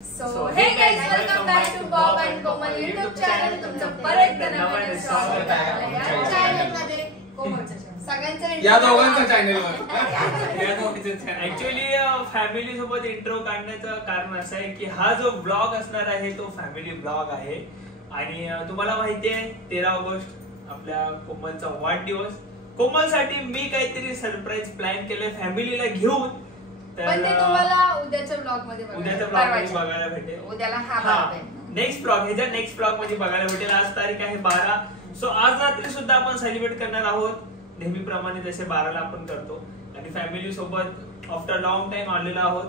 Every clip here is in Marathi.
So hey guys, welcome back to Bob and Komal YouTube channel. तुमचं परत एकदा नवीन स्वागत आहे या चॅनल मध्ये. सगळ्यांचं या दोघांचं चॅनलवर. ऍक्च्युअली फॅमिली सोबत इंट्रो काढण्याचं कारण असं आहे की हा जो ब्लॉग असणार आहे तो फॅमिली ब्लॉग आहे आणि तुम्हाला माहिती आहे 13 ऑगस्ट आपल्या कोमलचा वाढदिवस. कोमलसाठी मी काहीतरी सरप्राईज प्लॅन केलंय फॅमिलीला घेऊन. पण ते तुम्हाला उद्याच्या ब्लॉग मध्ये बघायला भेटेल. उद्याला हा नेक्स्ट ब्लॉग मध्ये बघायला भेटेल. आज तारीख आहे 12. सो आज रात्री सुद्धा आपण सेलिब्रेट करणार आहोत नेहमीप्रमाणे जसे 12ला आपण करतो आणि फॅमिली सोबत आफ्टर लॉंग टाइम आलेलो आहोत.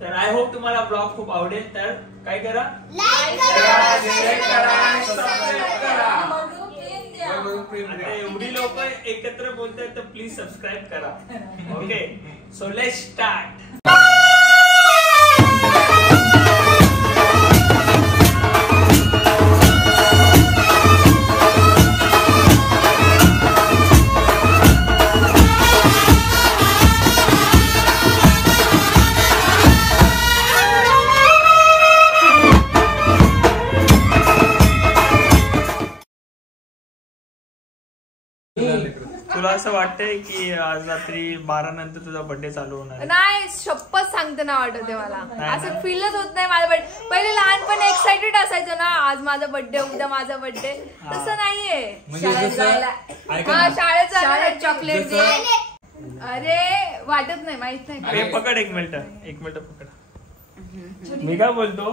तर आय होप तुम्हाला ब्लॉग खूप आवडेल. तर काय करा, लाईक करा, शेअर करा आणि सबस्क्राइब करा. आता एवढी लोक एकत्र बोलतात तर प्लीज सबस्क्राइब करा. Okay, so let's start. तुला असं वाटतंय की आज रात्री 12 नंतर तुझा बर्थडे चालू होणार? नाही, शपथ सांगते ना, वाटते मला असं फीलच होत नाही माझा बर्थडे. पहिले लहानपणी एक्साइटेड असायचो ना, आज माझा बर्थडे, उद्या माझा बर्थडे. तसं नाहीये. शाळेत जायला चॉकलेट दे. अरे वाटत नाही, माहित नाही. पकड एक मिनिट पकड. मी काय बोलतो,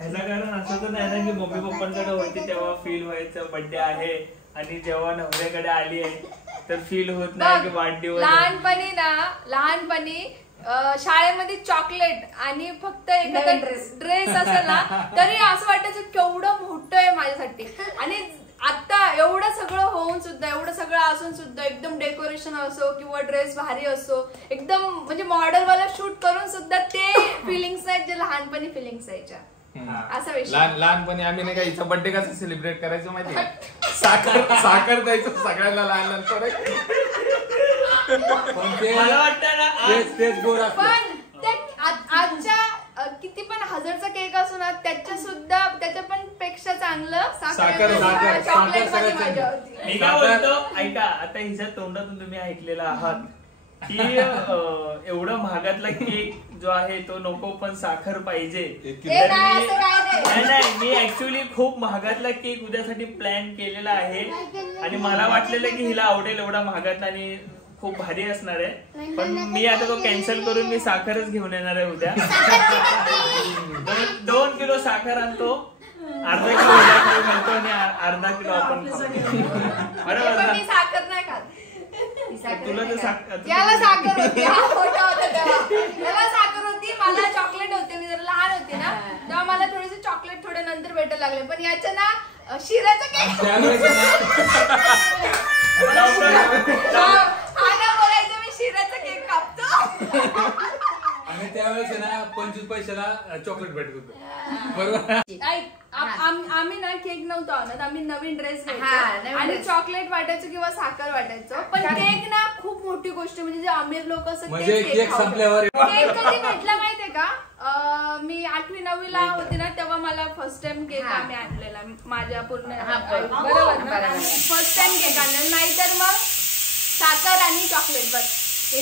ह्याचं कारण असं तर नाही ना की मम्मी पप्पांकडे होती तेव्हा फील व्हायचं बर्थडे आहे आणि जेव्हा नवऱ्याकडे आली आहे तर फील होत नाही की वाढदिवस. लहानपणी शाळेमध्ये चॉकलेट आणि फक्त एखादा ड्रेस असेल ना तरी असं वाटायचं केवढं मोठं आहे माझ्यासाठी. आणि आता एवढं सगळं होऊन सुद्धा, एवढं सगळं असून सुद्धा, एकदम डेकोरेशन असो किंवा ड्रेस भारी असो, एकदम म्हणजे मॉडेल वाला शूट करून सुद्धा ते फिलिंग्स आहेत जे लहानपणी फिलिंग्स यायच्या. असा विषय. लहानपणी आम्ही नाही का हिचा बर्थडे कसं सेलिब्रेट करायचं माहिती आहे? साखर द्यायचं सगळ्यांना लहान लहान. मला वाटतं ना तेच गोड असतं. पण आजच्या किती पण 1000चा केक असो ना, त्याच्या पण पेक्षा चांगलं चॉकलेट मध्ये मजा होती. मी काय बोलतो, ऐका, आता हिच्या तोंडातून तुम्ही ऐकलेलं आहात की एवढं महागातला केक जो आहे तो नको पण साखर पाहिजे. नाही, मी ऍक्च्युअली खूप महागातला केक उद्यासाठी प्लॅन केलेला आहे आणि मला वाटलेलं की हिला आवडेल एवढा महागातला आणि खूप भारी असणार आहे. पण मी आता तो कॅन्सल करून मी साखरच घेऊन येणार आहे उद्या. 2 किलो साखर आणतो, अर्धा किलो घालतो आणि अर्धा किलो आपण बरोबर. मी साखर नाही खात. तुला तर याला साखर होती, हा मोठा होता तेव्हा. याला साखर होती, मला चॉकलेट होते. मी जर लहान होते ना तेव्हा मला थोडेसे चॉकलेट थोडे नंतर भेटायला लागले. पण याच्या ना शिऱ्याचं केक बोलायचं, मी शिऱ्याचा केक कापतो. आणि त्यावेळेस ना 25 पैशाला चॉकलेट भेटत होतं, बरोबर. आम्ही ना केक नव्हतो आणत, आम्ही नवीन ड्रेस घ्यायचो आणि चॉकलेट वाटायचो किंवा साखर वाटायचो. पण केक ना खूप मोठी गोष्ट, म्हणजे जे अमीर लोक असतात केक संपल्यावर. केक कधी भेटला माहितीये का? मी 8वी 9वी ला होते ना तेव्हा मला फर्स्ट टाइम केक आम्ही आणलेला माझ्या पूर्ण, बरोबर ना, फर्स्ट टाइम केक आणलेला. नाहीतर मग साखर आणि चॉकलेट बस. मी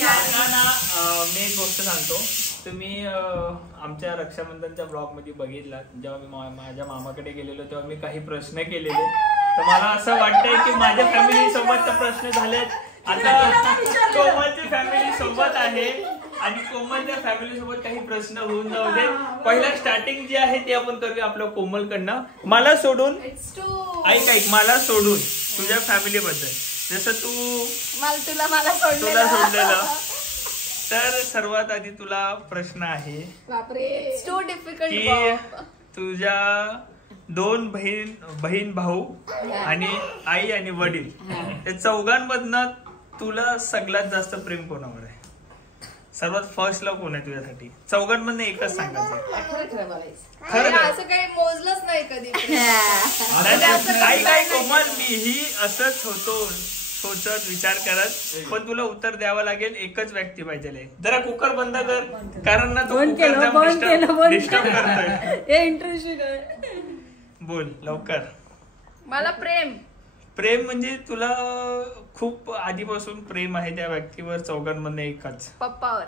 एक गोष्ट सांगतो, तुम्ही आमच्या रक्षाबंधनच्या ब्लॉग मध्ये बघितला जेव्हा मी माझ्या मामाकडे गेलेलो तेव्हा मी काही प्रश्न केलेले. तर मला असं वाटतंय की माझ्या फॅमिली सोबत प्रश्न झालेत. आता कोमलची फॅमिली सोबत आहे आणि कोमलच्या फॅमिली सोबत काही प्रश्न होऊन जाऊ दे. पहिला स्टार्टिंग जी आहे ती आपण करूया आपल्या कोमलकडनं. मला सोडून मला सोडून तुझ्या फॅमिली बद्दल, जसं तुला सोडलेलं. तर सर्वात आधी तुला प्रश्न आहे की तुझ्या 2 बहीण भाऊ आणि आई आणि वडील या चौघांमधनं तुला सगळ्यात जास्त प्रेम कोणावर आहे? सर्वात फर्स्टला कोण आहे तुझ्यासाठी? चौघांमधनं एकच सांगायचं. खरं असं काही मोजलंच नाही कधी. काय कोमल, मीही असंच होतो सोचत विचार करत, पण तुला उत्तर द्यावं लागेल. एकच व्यक्ती पाहिजे. जरा कुकर बंद कर, कारण ना तू डिस्टर्ब करतोय. बोल लवकर. मला प्रेम म्हणजे तुला खूप आधीपासून प्रेम आहे त्या व्यक्तीवर, चौघांमधनं एकच. पप्पावर.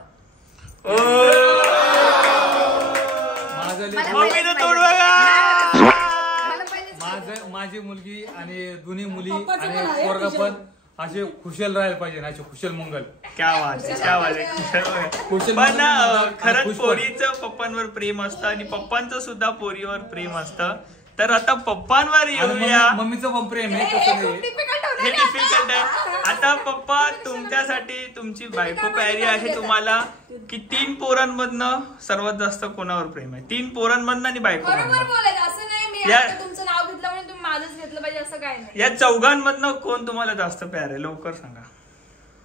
माझी मुलगी आणि दोन्ही मुली आणि पोरगा पण असे खुशाल राहायला पाहिजे, असे खुशाल मंगल. क्या वाट. पण खरंच पोरीचं पप्पांवर प्रेम असतं आणि पप्पांचं सुद्धा पोरीवर प्रेम असतं. तर आता पप्पांवर येऊया. मम्मीचं पण प्रेम आहे, हे डिफिकल्ट आहे. आता पप्पा तुमच्यासाठी तुमची बायको प्यारी आहे. तुम्हाला की 3 पोरांमधनं सर्वात जास्त कोणावर प्रेम आहे? 3 पोरांमधनं आणि बायको. बरोबर बोलायचं, असं नाही मी तुमचं नाव घेतलं म्हणून तुम्ही माझंच घेतलं पाहिजे असं काय नाही. या चौघांमधनं कोण तुम्हाला जास्त प्यार आहे? लवकर सांगा.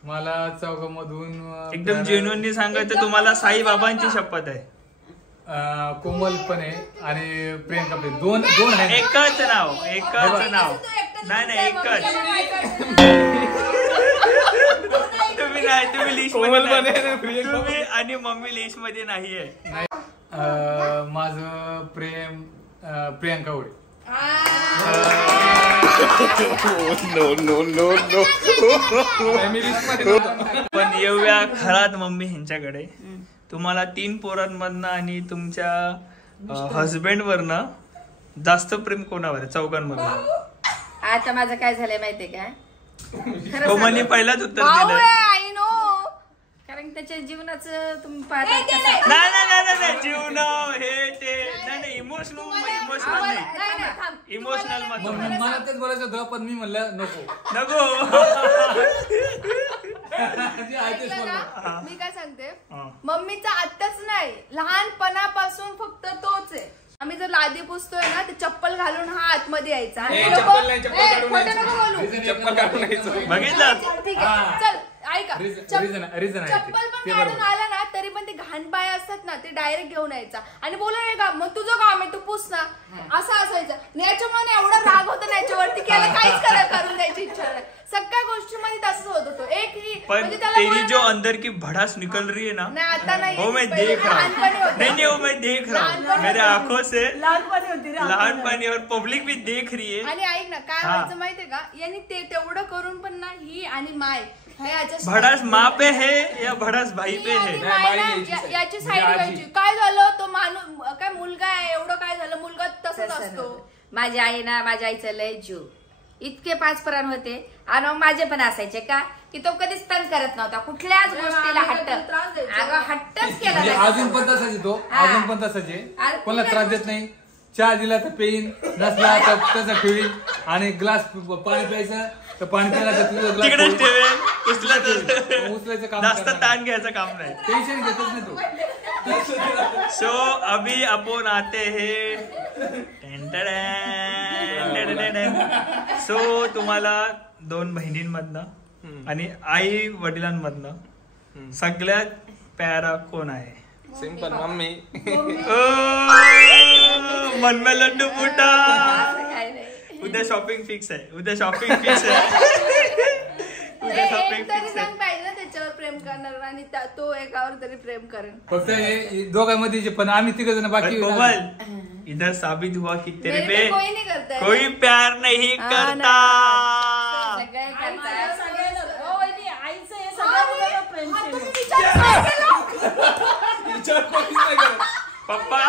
मला चौघांमधून एकदम जेन्युइनली सांगायचं तुम्हाला साईबाबांची शपथ आहे. कोमल पण आहे आणि प्रियंका पण. दोन आहे. एकच नाव नाही एकच. तुम्ही लिस्ट तुम्ही आणि मम्मी लिस्ट मध्ये नाहीये. माझं प्रेम प्रियंका उडे. पण येऊया खरात मम्मी ह्यांच्याकडे. तुम्हाला 3 पोरांमधनं आणि तुमच्या हजबंड वरनं जास्त प्रेम कोणावर आहे चौघांमधनं? आता माझं काय झालंय माहितीये का? कोमलने पहिलाच उत्तर दिलंय. कारण त्याच्या जीवनाचं तुम्ही पाहता. नाही जीवन हे ते नाही इमोशनल मला तेच बोलायचं होतं, पण मी म्हणलं नको. मी काय सांगते, मम्मीचा आत्ताच नाही लहानपणापासून फक्त तोच आहे. आम्ही जर लादी पुसतोय ना, ते चप्पल घालून हा आतमध्ये यायचा. बघितलं. ठीक आहे चल ऐका. चप्पल पण काढून आला ना तरी पण ते घाण पाय असतात ना, ते डायरेक्ट घेऊन यायचा आणि बोलायला का मग तुझं काम आहे तू पुस ना, असं असायचं. याच्यामुळे एवढा राग होता ना याच्यावरती की याला काहीच करून द्यायची इच्छा नाही. सगळ्या गोष्टीमध्ये तसंच होत होतो. तेरी जो अंदर की भड़ास निकल रही है ना, आता नाही. वो मैं देख रहा हूँ. नहीं वो मैं देख रहा हूँ मेरे आंखों से. लहानपणी और पब्लिक भी देख रही है. आणि ऐक ना काय व्हायचं माहितीये का, यांनी ते तेवढं करून पण ना ही आणि माय भड़ास माँ पे है या भड़ास भाई पे है? याची साईड घ्यायची. काय झालं तो माणूस काय मुलगा आहे एवढं काय झालं, मुलगा तसंच असतो. माझी आई ना, माझ्या आईचं लय जीव. इतके 5 प्राण होते आणि माझे पण असायचे का की तो कधीच तंग करत नव्हता कुठल्याच गोष्टीला. हट्टच केला. अजून पण तसाच तो, अजून पण तसाच आहे. कोणाला त्रास देत नाही. चहा दिला तर पेईन, नसला तर तसं ठेवीन. आणि ग्लास पाणी प्यायचं तर पाणी प्यायला तिकडेच ठेवेल. उचलायचं काम, जास्त ताण घ्यायचं काम नाही. टेन्शन घेतच नाही तो. सो अभी आपण आते हे. सो तुम्हाला 2 बहिणींमधनं आणि आई वडिलांमधनं सगळ्यात प्यारा कोण आहे? Simple mummy. मन में लड्डू फुटा. उद्या शॉपिंग फिक्स आहे. उद्या शॉपिंग फिक्स पाहिजे ना त्याच्यावर प्रेम करणार आणि तो एकावर तरी प्रेम करेन. फक्त दोघांमध्ये पण आम्ही 3 जण बाकी. कोमल इधर साबित हुआ कि तेरे पे कोई प्यार नहीं करता. पप्पा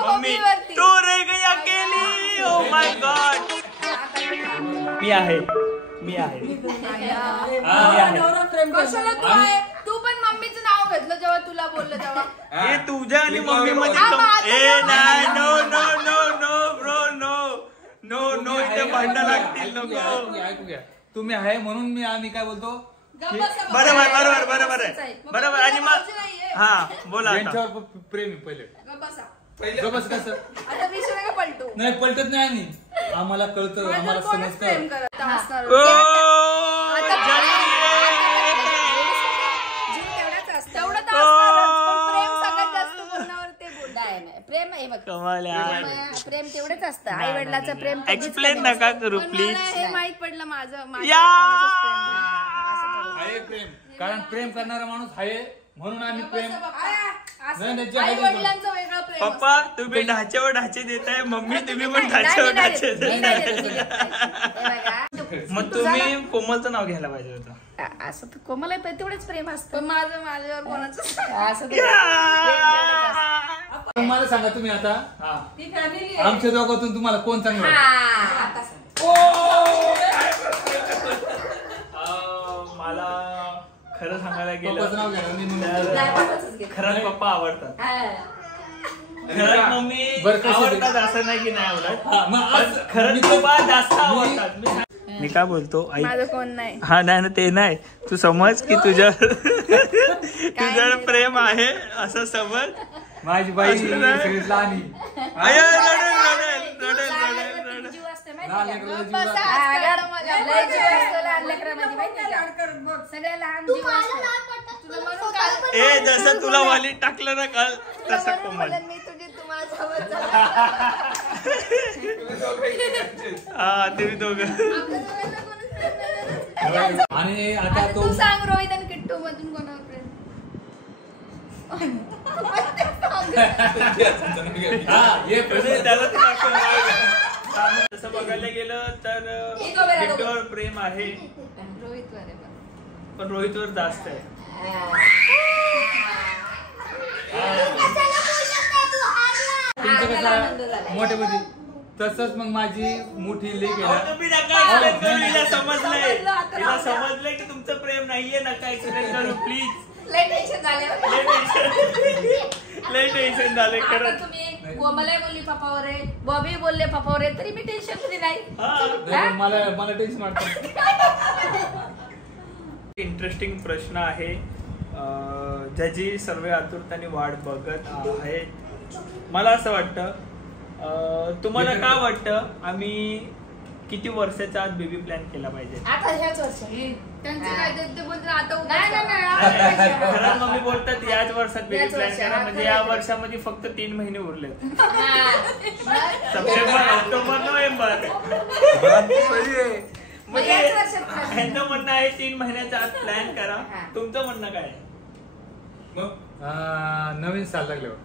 मम्मी तू रह गई अकेली. Oh my God. मी आहे. कशाला तू आहे? तू पण मम्मीचं नाव घेतलं जेव्हा तुला बोललं तेव्हा. हे तुझ्या आणि मम्मी मध्ये नाही. नो ब्रो नो इथे भांडण लागतील. नको. ऐकू घ्या, तुम्ही आहे म्हणून आम्ही काय बोलतो. बरोबर आहे. आणि मग हा बोला. यांच्यावर प्रेम आहे पहिले. कसं आता विषय का पलटू नाही, पलटत नाही. आम्ही आम्हाला कळतं, आम्हाला समजतं. प्रेम हे बघ कमाल प्रेम तेवढंच असतं आई वडिलाचं प्रेम एक्सप्लेन नका करू प्लीज. हे माहित पडलं माझं या आहे प्रेम, कारण प्रेम करणारा माणूस आहे म्हणून आम्ही प्रेम. आई वडिलांचं वेगळं प्रेम. पप्पा तुम्ही ढाच्यावर ढाचे देताय, मम्मी तुम्ही पण ढाच्यावर ढाचे देताय. मग तुम्ही कोमलचं नाव घ्यायला पाहिजे होतं. असं तर कोमल आहे तेवढेच प्रेम असतं. पण माझं माझ्यावर कोणाचं असं मला सांगा तुम्ही आता ती फॅमिली आमच्या दोघातून तुम्हाला कोण चांगलं वाटतं? आता सांग. मला खरं सांगायला पप्पाचं नाव गेलं घ्या ना, मी नाही, पप्पाचंच घे. खरंच पप्पा आवडतात, हा. खरंच मम्मी बरं, कशी आवडतात असं नाही की नाही आवडत, मग पण आज- खरंच पप्पा जास्त आवडतात. मी काय बोलतो आई, माझं कोण नाही. हा नाही ना ते नाही, तू समज की तुझ्यावर प्रेम आहे असं समज. माझी बाई असं नाही. सगळी लहानी. आय, रडेल, रडेल, रडेल, रडेल, रडेल. जीव असते माहिती लहान का? लेकराला जीव बसा, लागतो. आज काढा मला. लय जीव असतो लहान लेकरामध्ये माहिती का? सगळ्या लहान जीव असतो. तुला म्हणून काल- ए जसं तुला वाली टाकलं ना काल तसं कोमल. म्हणून मी तुझी तुम्हाला सोबत हा तुम्ही दोघं. आणि आता तो तू सांग रोहित आणि किट्टू मधून कोणावर प्रेम. हा, ये म्हणजे त्याला तर दाखव. तसं बघायला गेलं तर किट्टूवर प्रेम आहे, रोहित वर आहे बघ. पण रोहितवर जास्त आहे. तुमचं कसं मोठे मोठी तसंच मग माझी मोठी लेक आहे अहो, ना. तुम्ही नका एक्सप्लेन करू, हिला समजलंय, हिला समजलंय की तुमचं प्रेम नाहीये, नका एक्सप्लेन करू प्लीज. लय टेन्शन झालं. लय टेन्शन झाले आता खरंच. तुम्ही कोमल बोलली पप्पावर आहे, बॉबी बोलले पप्पावर आहे, तरी मी टेन्शन मध्ये नाही. नाही, पण मला टेन्शन वाटतं. इंटरेस्टिंग प्रश्न आहे, ज्याची सर्व आतुरताने वाट बघत आहेत. मला असं वाटतं, तुम्हाला काय वाटतं आम्ही किती वर्षाच्या आत बेबी प्लॅन केला पाहिजे? आता ह्याच वर्षी त्यांचं काय ते बोलतात आता नाही, नाही, नाही. खरंच मम्मी बोलतात याच वर्षात बेबी याच प्लॅन वर्षी, करा, हा, म्हणजे खरं या आहे. वर्षामध्ये फक्त 3 महिने उरलेत. हा. September, October, November. म्हणजे याच वर्षात plan. ह्यांचं म्हणणं आहे 3 महिन्याच्या आत प्लॅन करा. हा. तुमचं म्हणणं काय आहे? नवीन साल लागल्यावर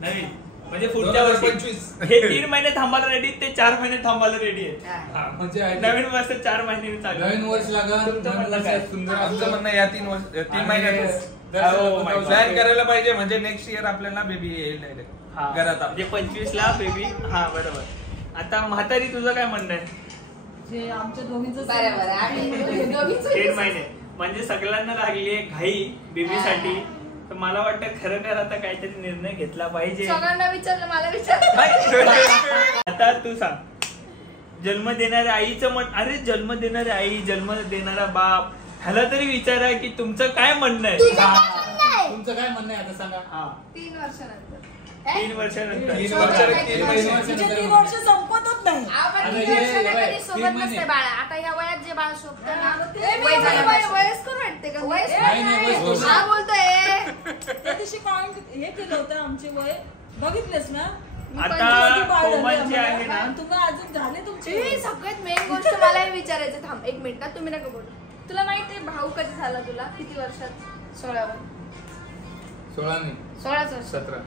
नवीन म्हणजे पुढच्या वर्षी 2025. हे 3 महिने थांबायला रेडी, ते 4 महिने थांबायला रेडी आहे. हा. म्हणजे नवीन वर्ष 4 महिने चालू. नवीन वर्ष लागल. तुमचं म्हणणं नवीन काय? वर्षात सुंदर आमचं म्हणणं या 3 आणि महिन्यात Oh my God. प्लॅन करायला पाहिजे, म्हणजे नेक्स्ट इयर आपल्याला बेबी येईल हा. घरात. म्हणजे 25 ला बेबी. हा बरोबर. आता म्हातारी तुझं काय म्हणणं आहे? जे आमच्या दोघींचं बरोबर आम्ही दोघीच 3 महिने म्हणजे सगळ्यांना लागली आहे घाई बेबीसाठी. तर मला वाटतं खरं आता काहीतरी निर्णय घेतला पाहिजे. सगळ्यांना विचारलं, मला विचारलं. आता तू सांग, जन्म देणाऱ्या आईचं म्हण. अरे जन्म देणारी आई, जन्म देणारा बाप, ह्याला तरी विचारा की तुमचं काय म्हणणं आहे. तुमचं काय म्हणणं आहे आता सांगा. हा 3 वर्षानंतर 3 वर्षानंतर. 3 वर्षाने 3 महिने. म्हणजे 3 वर्ष संपतच नाही. आपण आता 3 हे वर्षांना वय, कधी सोबत 3 महिने. नसते बाळा. आता ह्या वयात जे बाळ शोभतं ना, ए, वय झालं पाहिजे. वयस्कर वाटते का? नाही, नाही, वयस्कर. हा बोलतोय. त्या दिवशी काउंट हे केलं होतं आमचे वय बघितलेस ना. आता कोमलची आहे ना, तुम्ही अजून झाले तुमचे ही सगळ्यात मेन गोष्ट मला हे विचारायचं. थांब 1 मिनिट ना, तुम्ही नका बोलू. तुला माहितीये भाऊ कधी झाला तुला? किती वर्षात? 16 वर 16 नाही 16च वर्ष 17.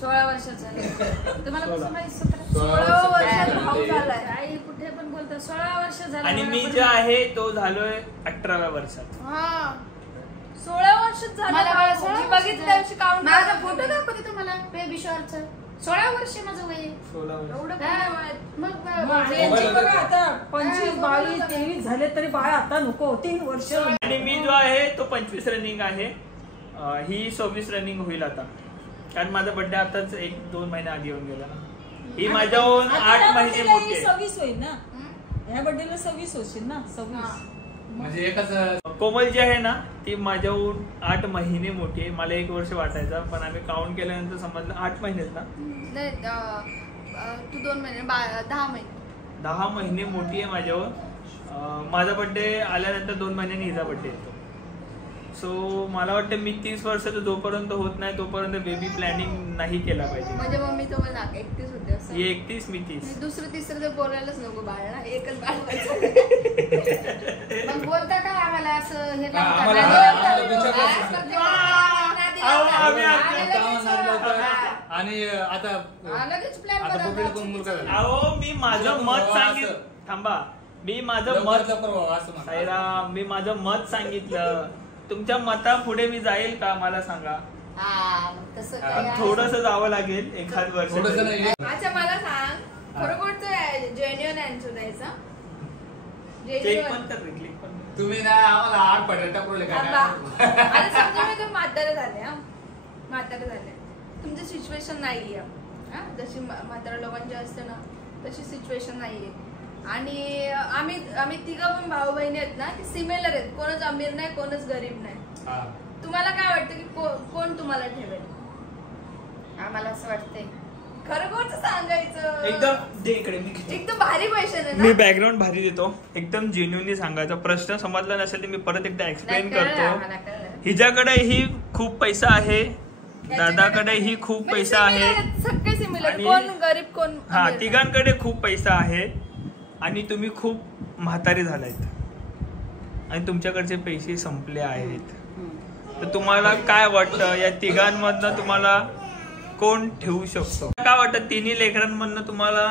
16 वर्षाचं तुम्हाला कसं माहिती? 16 वर्षात भाऊ झालाय. आई कुठे पण बोलतात 16 वर्ष झालं. आणि मी मला जो पण- आहे तो झालोय 18व्या वर्षात. हा 16 वर्षात झालं. मला भाऊ. 16 मी बघितलं त्या दिवशी काउंट. माझा फोटो दाखवते तुम्हाला बेबी शॉरचं. 16 वर्ष माझं वय आहे. 16 वर्ष. एवढं हा, काय वयात? मग मग आणि यांची बघा आता 25 22 23 झाले तरी बाळ आता नको 3 वर्ष. आणि मी जो आहे तो 25 रनिंग आहे. ही 26 रनिंग होईल आता, कारण माझा बर्थडे आताच 1-2 महिने आधी येऊन गेला ना. ही माझ्याहून 8 महिने मोठी आहे. 26 होईल ना. ह्या बर्थडेला 26 होशील ना. 26 म्हणजे एकच कोमल जी आहे ना ती माझ्याहून 8 महिने मोठी आहे. मला 1 वर्ष वाटायचा, पण आम्ही काउंट केल्यानंतर समजलं 8 महिनेच ना. नाही, तू 2 महिने 10 महिने. 10 महिने मोठी आहे माझ्यावर. माझा बर्थडे आल्यानंतर 2 महिन्यांनी हिचा बर्थडे येतो. सो मला वाटतं मी 30 वर्षाचं जोपर्यंत होत नाही तोपर्यंत बेबी प्लॅनिंग नाही केला पाहिजे. म्हणजे मम्मी तुम्हाला 31 होते असं? 31 मी 30. दुसरं तिसरं तर बोलायलाच नको बाळ ना, एकच बाळ. मग बोलता का आम्हाला असं हे आणि आता मुलगा झाला. अहो मी माझं मत सांगितलं. थांबा, मी माझं मत साईराम, मी माझं मत सांगितलं. तुमच्या मता पुढे मी जाईल का मला सांगा? थोडस जावं लागेल एखाद वर्ष. अच्छा मला सांग, खरोखरच जेन्युइन आन्सर द्यायचा. तुम्ही ना आम्हाला आठ पडले टाकले का? आता समजा मी तुम्ही म्हातारे झाले, तुमची सिच्युएशन नाहीये जशी म्हातारा लोकांची असते ना तशी सिच्युएशन नाहीये. आणि आम्ही तिघं पण भाऊ बहिणी आहेत ना, की सिमिलर आहेत. कोणच अमीर नाही, कोणच गरीब नाही. तुम्हाला काय वाटतं की कोण तुम्हाला ठेवेल? आम्हाला असं वाटतंय खरोखरच सांगायचं. एकदम भारी क्वेश्चन आहे. मी बॅकग्राऊंड भारी देतो. एकदम जेन्युइनली सांगायचा. प्रश्न समजला नसेल तर मी परत एकदा एक्सप्लेन करतो. हिच्याकडेही खूप पैसा आहे, दादाकडेही खूप पैसा आहे, सगळे सिमिलर. कोण गरीब कोण? हा, तिघांकडे खूप पैसा आहे आणि तुम्ही खूप म्हातारे झालायत आणि तुमच्याकडचे पैसे संपले आहेत. तर तुम्हाला काय वाटतं या तिघांमधनं तुम्हाला कोण ठेवू शकतो? काय वाटतं तिन्ही लेकरांमधनं तुम्हाला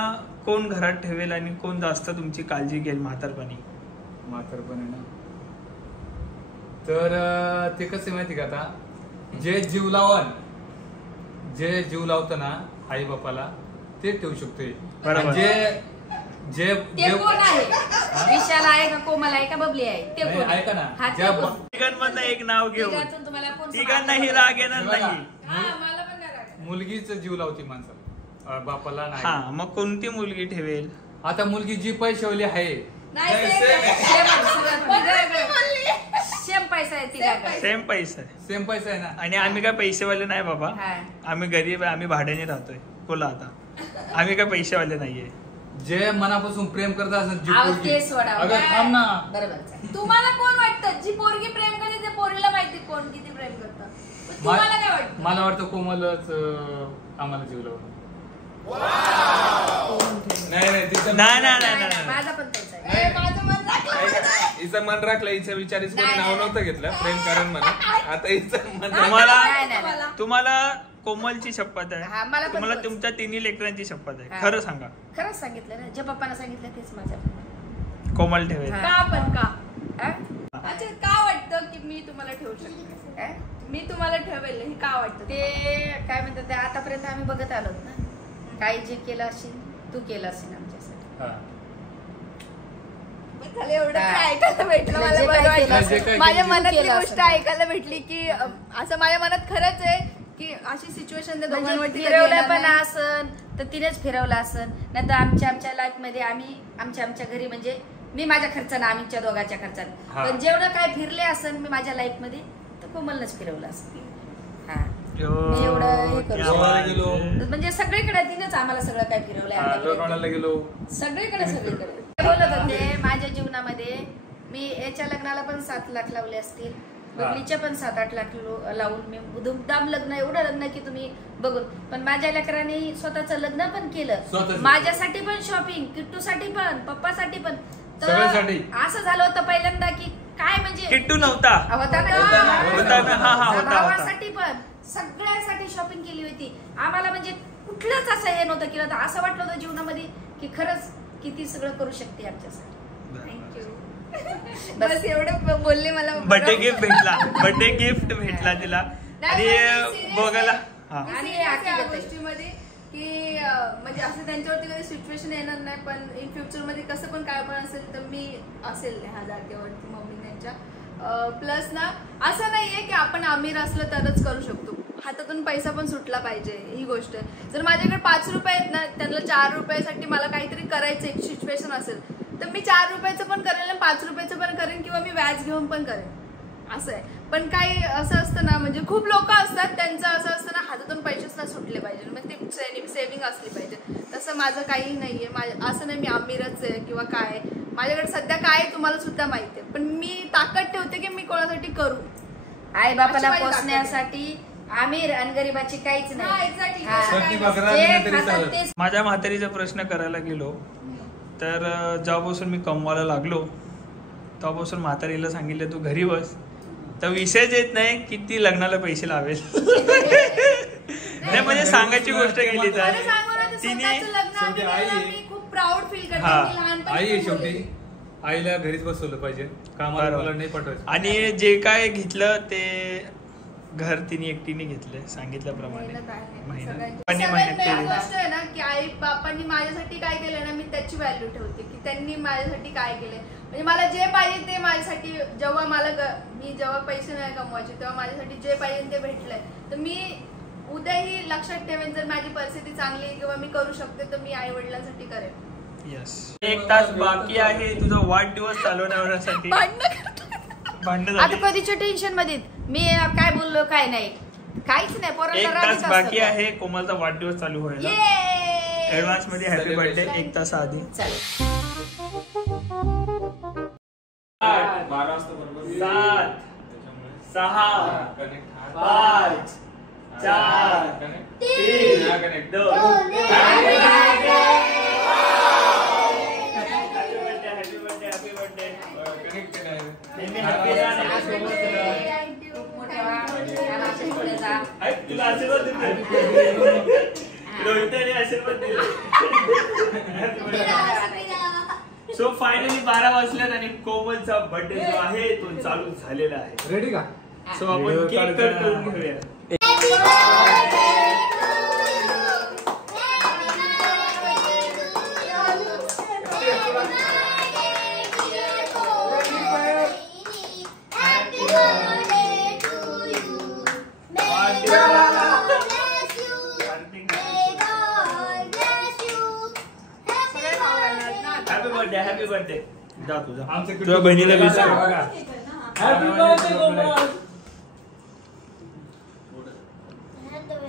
कोण घरात ठेवेल आणि कोण जास्त तुमची काळजी घेईल म्हातारपणी? ना तर ते कसं माहिती का, आता जे जीव लावतं ना आई बापाला ते ठेवू शकतोय. जे कोण आहे? विशाल आहे का, कोमल आहे का, बबली आहे? ते कोण? ऐका ना, तिघांमधनं एक नाव घेऊ. तिघांनाही राग येणार नाही. मुलगीच जीव लावती माणसाला, बापाला नाही. हा, मग कोणती मुलगी ठेवेल? आता मुलगी जी पैशावली आहे, सेम पैसा आहे ना. आणि आम्ही काय पैसेवाले नाही बाबा, आम्ही गरीब आहे, आम्ही भाड्याने राहतोय. बोला आता, आम्ही काय पैसेवाले नाहीये. जे मनापासून प्रेम करत असेल तुम्हाला कोण वाटतं जी पोरगी प्रेम करते ते पोरीला माहिती कोण किती प्रेम करतं? तुम्हाला काय वाटतं? मला वाटतं कोमलच आम्हाला जीव लावलं. नाही, माझा पण तोच आहे. माझं मन राखलं. हिचं मन राखलं, हिचं विचारीच कोणी नाव नव्हतं घेतलं प्रेम कारण म्हणून. आता हिचं मन तुम्हाला कोमलची शपथ आहे, तुम्हाला तोच. तुमच्या तिन्ही लेकरांची शपथ आहे. खरं सांगा. खरंच सांगितलं ना, जे पप्पांना सांगितलं तेच माझ्या कोमल ठेवेल. अच्छा, का वाटतं की मी तुम्हाला ठेवू शकते? मी तुम्हाला ठेवेल हे का वाटतं? ते काय म्हणतात ते आतापर्यंत आम्ही बघत आलो ना, काही जे केलं असेल तू केलं असेल आमच्यासाठी. एवढं ऐकायला भेटलं मला, बरं वाटलं. माझ्या मनातली गोष्ट ऐकायला भेटली की असं माझ्या मनात खरंच आहे की अशी सिच्युएशन फिरवलं पण असन तर तिनेच फिरवलं असन, नाही तर आमच्या लाईफ मध्ये आम्ही आमच्या घरी म्हणजे मी माझ्या खर्चानं, आमच्या दोघांच्या खर्चानं, पण जेवढं काय फिरले असन मी माझ्या लाईफ मध्ये तर कोमलनच फिरवलं असं. म्हणजे सगळीकडे तिनेच आम्हाला सगळं काय फिरवलंय. सगळीकडे बोलत होते. माझ्या जीवनामध्ये मी याच्या लग्नाला पण 7 लाख लावले असतील, बबलीच्या पण 7-8 लाख लावून मी धुमधाम लग्न, एवढं लग्न की तुम्ही बघून. पण माझ्या लेकरांनी स्वतःचं लग्न पण केलं, माझ्यासाठी पण शॉपिंग, किट्टूसाठी पण, पप्पासाठी पण. तर असं झालं होतं पहिल्यांदा की काय म्हणजे किट्टू नव्हता, भावासाठी पण सगळ्यांसाठी शॉपिंग केली होती. आम्हाला म्हणजे कुठलंच असं हे नव्हतं केलं. तर असं वाटलं होतं जीवनामध्ये की खरंच किती सगळं करू शकते आमच्यासाठी. बस एवढं बोलले मला. बर्थडे गिफ्ट भेटला तिला. आणि बघायला गोष्टीमध्ये की म्हणजे असं त्यांच्यावरती कधी सिच्युएशन येणार नाही, पण इन फ्युचर मध्ये कसं पण काय पण असेल तर मी असेल ह्या जागेवरती मम्मी त्यांच्या. प्लस ना असं नाहीये की आपण अमीर असलं तरच करू शकतो, हातातून पैसा पण सुटला पाहिजे ही गोष्ट. जर माझ्याकडे 5 रुपये आहेत ना, त्यांना 4 रुपयासाठी मला काहीतरी करायचं एक सिच्युएशन असेल तर मी 4 रुपयाचं पण करेल, 5 रुपयाचं पण करेन, किंवा मी व्याज घेऊन पण करेन, असं आहे. पण काही असं असतं ना, म्हणजे खूप लोक असतात त्यांचं असं असतं ना, हातातून पैसेच ना सुटले पाहिजे, मग ते सेव्हिंग असली पाहिजे. तसं माझं काही नाहीये. असं नाही मी अमीरच आहे किंवा काय, माझ्याकडे सध्या काय तुम्हाला सुद्धा माहिती आहे, पण मी ताकद ठेवते की मी कोणासाठी करू. आई बापाला पोचण्यासाठी आमिर आणि गरीबाची काहीच नाही. माझ्या म्हातारीचा प्रश्न करायला गेलो तर जेव्हापासून मी कमवायला लागलो तेव्हापासून म्हातारीला सांगितलं तू घरी बस, तर विषयच येत नाही किती लग्नाला पैसे लावेल. नाही म्हणजे सांगायची गोष्ट गेली तर तिने खूप प्राऊड फील करते. आई शेवटी आईला घरीच बसवलं पाहिजे, कामाला नाही पाठवायचं. आणि जे काय घेतलं ते घर तिने एकटीने घेतले सांगितल्याप्रमाणे. गोष्ट आहे ना की आई बापांनी माझ्यासाठी काय केलं ना, मी त्याची व्हॅल्यू ठेवते की त्यांनी माझ्यासाठी काय केलंय. म्हणजे मला जे पाहिजे ते माझ्यासाठी, जेव्हा मी जेव्हा पैसे नाही कमवायचे तेव्हा माझ्यासाठी जे पाहिजे ते भेटलंय. तर मी उद्याही लक्षात ठेवेन जर माझी परिस्थिती चांगली किंवा मी करू शकते तर मी आई वडिलांसाठी करेन. यस. 1 तास बाकी आहे तुझा वाढदिवस चालवण्यासाठी. भांडण आता कधीच्या टेन्शन मध्ये मी काय बोललो काय नाही, काहीच नाही. 1 तास बाकी आहे कोमलचा वाढदिवस चालू व्हायला. ऍडव्हान्स मध्ये हॅपी बर्थडे 1 तास आधी. 7 6 5 4 3 2 तुला आशीर्वाद देते. रोहितने आशीर्वाद दिले. सो फायनली 12 वाजल्यात आणि कोमलचा बर्थडे जो आहे तो चालू झालेला आहे. रेडी का? सो आपण केक कट करून घेऊया. Happy birthday. जा तुझ्या बहिणीला विचार.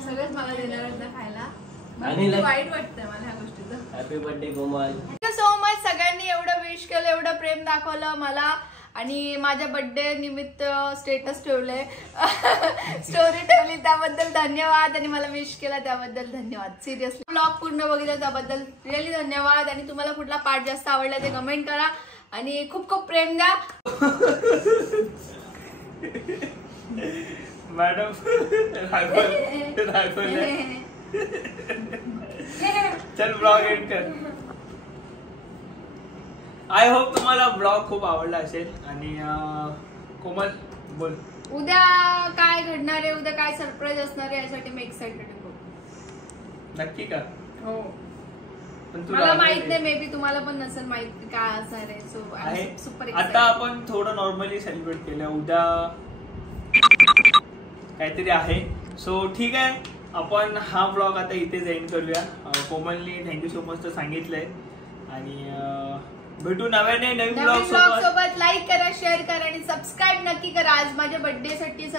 सगळंच मला देणार आहेत ना खायला, वाईट वाटतंय मला ह्या गोष्टीचं. Happy birthday Komal. Thank you so much. सगळ्यांनी एवढं विश केलं, एवढं प्रेम दाखवलं मला आणि माझ्या बर्थडे निमित्त स्टेटस ठेवले, स्टोरी ठेवली त्याबद्दल धन्यवाद आणि मला विश केला त्याबद्दल धन्यवाद. सिरियसली ब्लॉग पूर्ण बघितला त्याबद्दल रिअली धन्यवाद. आणि तुम्हाला कुठला पार्ट जास्त आवडला ते कमेंट करा आणि खूप खूप प्रेम द्या. मॅडम चल ब्लॉग एंड कर. आय होप तुम्हाला ब्लॉग खूप आवडला असेल. आणि कोमल बोल, उद्या काय घडणार आहे, उद्या काय सरप्राईज असणार आहे यासाठी मी एक्साइटेड आहे. नक्की का? हो. पण मला माहित नाही, मे बी तुम्हाला पण नसेल माहित काय असणार आहे. So super. आता आपण थोडं नॉर्मली सेलिब्रेट केलं, उद्या काहीतरी आहे. सो ठीक आहे, आपण हा ब्लॉग आता इथेच एंड करूया. कोमलनी थँक्यू सो मच तर सांगितलंय आणि भेटू नवीन ब्लॉग सोबत. लाईक करा, शेअर करा आणि सबस्क्राईब नक्की करा. आज माझ्या बर्थडे साठी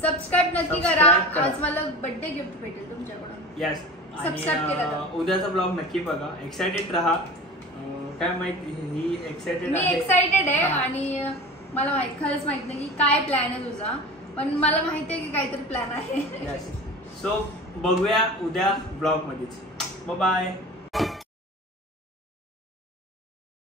सबस्क्राईब नक्की करा. आज मला बर्थडे गिफ्ट भेटेल तुमच्याकडून. यस. सबस्क्राईब केला. उद्याचा ब्लॉग नक्की बघा. एक्सायटेड राहा. काय माहिती ही एक्सायटेड मी एक्सायटेड आहे आणि मला खरंच माहित नाही की काय प्लॅन आहे तुझा, पण मला माहिती आहे की काहीतरी प्लॅन आहे. सो बघूया उद्या ब्लॉग मध्येच. बाय.